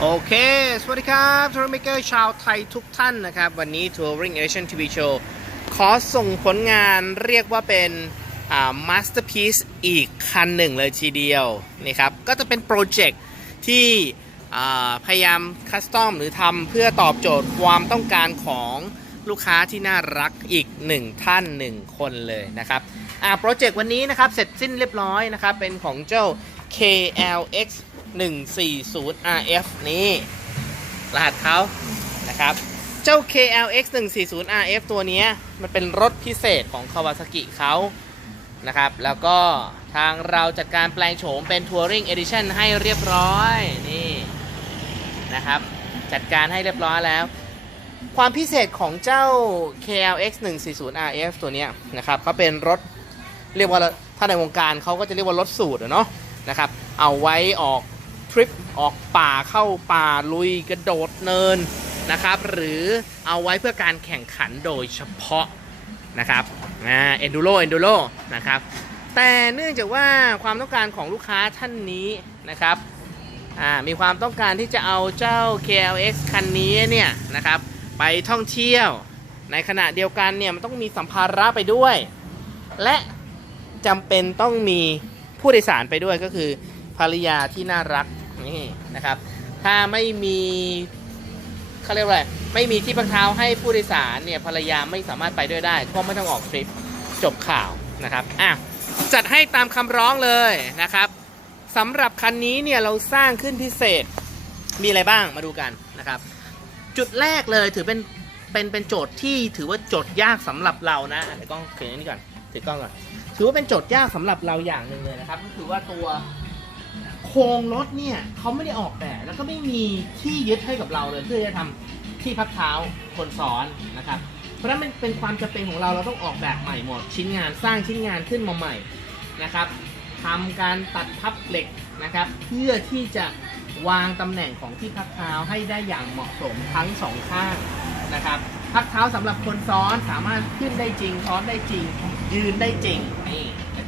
โอเค สวัสดีครับทัวร์เมเกอร์ชาวไทยทุกท่านนะครับ วันนี้ Touring Asian TV Show ขอส่งผลงานเรียกว่าเป็นอ่า masterpiece อีกคันหนึ่งเลยทีเดียวนี่ครับ ก็จะเป็นโปรเจกต์ที่อ่าพยายามคัสตอมหรือทำเพื่อตอบโจทย์ความต้องการของลูกค้าที่น่ารักอีกหนึ่งท่านหนึ่งคนเลยนะครับอ่าโปรเจกต์วันนี้นะครับ เสร็จสิ้นเรียบร้อยนะครับ เป็นของเจ้า KLX 140 RF นี่รหัสเขานะครับ เจ้า KLX 140 RF ตัวนี้มันเป็นรถพิเศษของ Kawasaki เขานะครับ แล้วก็ทางเราจัดการแปลงโฉมเป็น Touring Edition ให้เรียบร้อยนี่นะครับ จัดการให้เรียบร้อยแล้ว ความพิเศษของเจ้า KLX 140 RF ตัวนี้นะครับเขาเป็นรถเรียกว่าถ้าในวงการเขาก็จะเรียกว่ารถสูตรเนาะนะครับ เอาไว้ออก ทริปออกป่าเข้าป่าลุยกระโดดเนินนะครับ หรือเอาไว้เพื่อการแข่งขันโดยเฉพาะนะครับอ่าเอนดูโรเอนดูโรนะครับ แต่เนื่องจากว่าความต้องการของลูกค้าท่านนี้นะครับมีความต้องการที่จะเอาเจ้า KLX คันนี้เนี่ยนะครับ ไปท่องเที่ยว ในขณะเดียวกันเนี่ยมันต้องมีสัมภาระไปด้วย และจำเป็นต้องมีผู้โดยสารไปด้วยก็คือภรรยาที่น่ารัก นี่นะครับ ถ้าไม่มีเขาเรียกว่าอะไรไม่มีที่พักเท้าให้ผู้โดยสารเนี่ยภรรยาไม่สามารถไปด้วยได้ ก็ไม่ต้องออกทริปจบข่าวนะครับอะจัดให้ตามคำร้องเลยนะครับสำหรับคันนี้เนี่ยเราสร้างขึ้นพิเศษมีอะไรบ้างมาดูกันนะครับ จุดแรกเลยถือเป็นเป็นเป็นโจทย์ที่ถือว่าโจทย์ยากสำหรับเรานะเดี๋ยวกล้องถืออันนี้ก่อนถือกล้องก่อนถือว่าเป็นโจทย์ยากสำหรับเราอย่างหนึ่งเลยนะครับ ก็คือว่าตัว ครงรถเนี่ยเขาไม่ได้ออกแบบแล้วก็ไม่มีที่ยึดให้กับเราเลย เพื่อจะทำที่พักเท้าคนซ้อนนะครับ เพราะฉะนั้นมันเป็นความจำเป็นของเราเราต้องออกแบบใหม่หมดชิ้นงานสร้างชิ้นงานขึ้นมาใหม่นะครับทำการตัดพับเหล็กนะครับ เพื่อที่จะวางตำแหน่งของที่พักเท้าให้ได้อย่างเหมาะสมทั้งสองข้างนะครับพักเท้าสำหรับคนซ้อนสามารถขึ้นได้จริงซ้อนได้จริง ยืนได้จริงนี่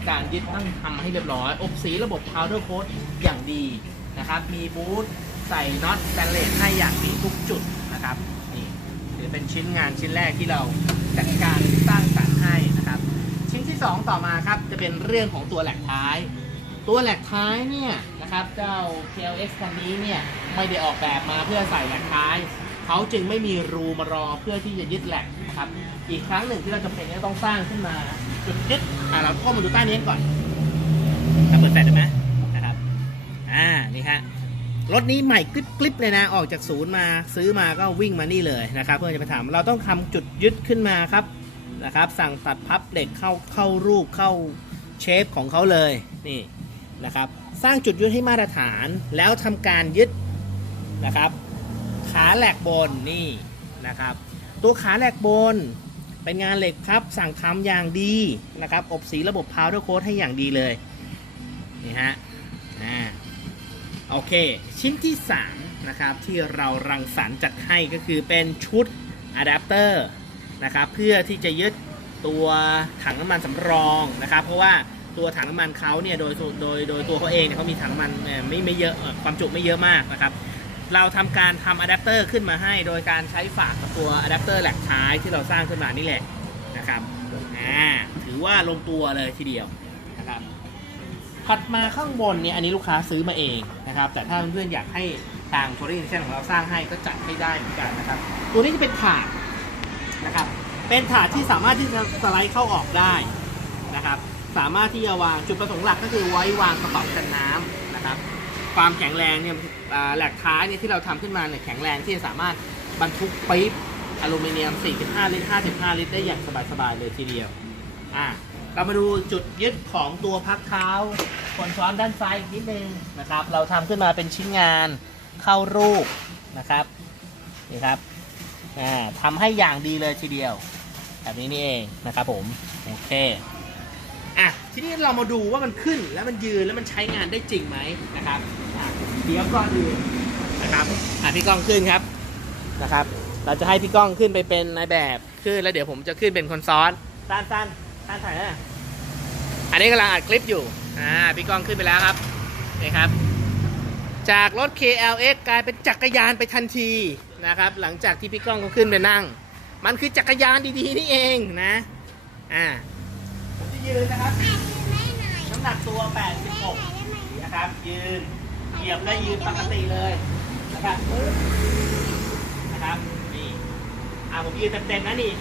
การยึดต้องทำให้เรียบร้อยอบสีระบบ powder coat อย่างดีนะครับ มีบูทใส่น็อตสแตนเลสให้อย่างดีทุกจุดนะครับนี่ถือเป็นชิ้นงานชิ้นแรกที่เราจัดการสร้างสรรค์ให้นะครับ ชิ้นที่ 2 ต่อมาครับจะเป็นเรื่องของตัวแหลกท้าย ตัวแหลกท้ายเนี่ยนะครับเจ้า KLX คันนี้เนี่ยไม่ได้ออกแบบมาเพื่อใส่แหลกท้ายเขาจึงไม่มีรูมารอเพื่อที่จะยึดแหลกนะครับ อีกครั้งหนึ่งที่เราจำเป็นจะต้องสร้างขึ้นมาจุดยึดอ่าเราเข้ามาดูใต้นี้ก่อนถ้าเปิดแฟลชได้ไหม อ่านี่ฮะรถนี้ใหม่กริบกริบเลยนะ ออกจากศูนย์มาซื้อมาก็วิ่งมานี่เลยนะครับเพื่อจะไปถามเราต้องทำจุดยึดขึ้นมาครับนะครับ สั่งตัดพับเหล็กเข้าเข้ารูปเข้าเชฟของเขาเลยนี่นะครับ สร้างจุดยึดให้มาตรฐานแล้วทำการยึดนะครับ ขาแหลกบนนี่นะครับ ตัวขาแหลกบนเป็นงานเหล็กครับ สั่งทำอย่างดีนะครับ อบสีระบบ powder coat ให้อย่างดีเลยนี่ฮะอ่า โอเค ชิ้นที่ 3 นะครับ ที่เรารังสรรค์จัดให้ก็คือเป็นชุดอะแดปเตอร์นะครับ เพื่อที่จะยึดตัวถังน้ำมันสำรองนะครับ เพราะว่าตัวถังน้ำมันเขาเนี่ยโดยโดยโดยตัวเขาเองเนี่ยเขามีถังน้ำมันไม่ไม่เยอะความจุไม่เยอะมากนะครับ เราทำการทำอะแดปเตอร์ขึ้นมาให้ โดยการใช้ฝากกับตัวอะแดปเตอร์แหลกท้ายที่เราสร้างขึ้นมานี่แหละนะครับอ่าถือว่าลงตัวเลยทีเดียวนะครับถัดมาข้างบนเนี่ยอันนี้ลูกค้าซื้อมาเอง นะครับแต่ถ้าเพื่อนๆอยากให้ทางทัวริงเช่นของเราสร้างให้ก็จัดให้ได้เหมือนกันนะครับ ตัวนี้จะเป็นถาดนะครับเป็นถาดที่สามารถที่จะสไลด์เข้าออกได้นะครับ สามารถที่จะวางจุดประสงค์หลักก็คือไว้วางกระเป๋ากันน้ำนะครับ ความแข็งแรงเนี่ยแหลกท้ายเนี่ยที่เราทำขึ้นมาเนี่ยแข็งแรงที่จะสามารถบรรทุกปี๊บอลูมิเนียม 45 ลิตร 55 ลิตรได้อย่างสบายๆเลยทีเดียวอะ เรามาดูจุดยึดของตัวพักเท้าคนซ้อนด้านซ้ายอีกนิดนึงนะครับ เราทำขึ้นมาเป็นชิ้นงานเข้ารูปนะครับนี่ครับอ่าทำให้อย่างดีเลยทีเดียว แบบนี้นี่เองนะครับผมโอเคอะทีนี้เรามาดูว่ามันขึ้นแล้วมันยืนแล้วมันใช้งานได้จริงไหมนะครับเดี๋ยวก่อนอื่นนะครับอะพี่ก้องขึ้นครับนะครับ เราจะให้พี่ก้องขึ้นไปเป็นนายแบบขึ้นแล้วเดี๋ยวผมจะขึ้นเป็นคนซ้อนตันตัน ตันถ่ายนะอันนี้กำลังอัดคลิปอยู่ อ่า พี่ก้องขึ้นไปแล้วครับนี่ครับ จากรถ KLX กลายเป็นจักรยานไปทันทีนะครับ หลังจากที่พี่ก้องเขาขึ้นไปนั่ง มันคือจักรยานดีๆนี่เองนะ อ่าผมจะยืนนะครับ น้ำหนักตัว 86 นะครับ ยืน เหยียบและยืนปกติเลยนะครับปึ๊บนะครับ นี่ อ่าผมยืนเต็มๆนะนี่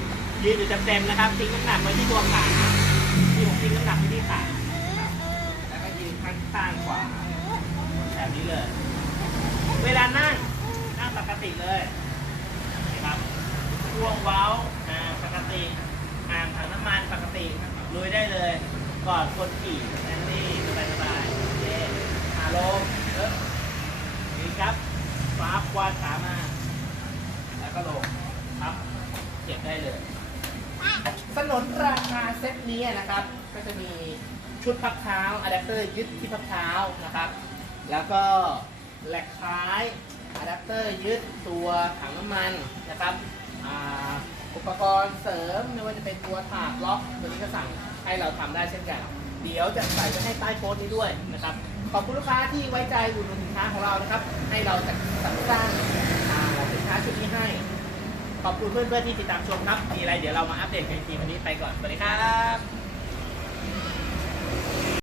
ยืนอยู่เต็มๆนะครับทิ้งน้ำหนักไว้ที่ตัวขาที่ผมทิ้งน้ำหนักไว้ที่ขาแล้วก็ยืนข้างๆขวาแบบนี้เลย เวลานั่งนั่งปกติเลยนะครับช่วงเว้าอ่าปกติอ่างถังน้ำมันปกติลุยได้เลยกอนคนขี่นั่นนี่สบายๆโอเคอาลงเออดีครับฟ้าควาขามา แล้วก็ลงครับเก็บได้เลย สนนราคาเซตนี้นะครับ ก็จะมีชุดพักเท้าอะแดปเตอร์ยึดที่พักเท้านะครับ แล้วก็แหลกท้ายอะแดปเตอร์ยึดตัวถังน้ำมันนะครับอุปกรณ์เสริมไม่ว่าจะเป็นตัวถาดล็อกตัวนี้ก็สั่งให้เราทำได้เช่นกัน เดี๋ยวจะใส่ไว้ให้ใต้โพสต์นี้ด้วยนะครับ ขอบคุณลูกค้าที่ไว้ใจอุดหนุนสินค้าของเรานะครับ ให้เราจัดสรรสร้างสินค้าชุดนี้ให้ ขอบคุณเพื่อนๆที่ติดตามชมครับ มีอะไรเดี๋ยวเรามาอัปเดตกันอีกทีวันนี้ไปก่อน สวัสดีครับ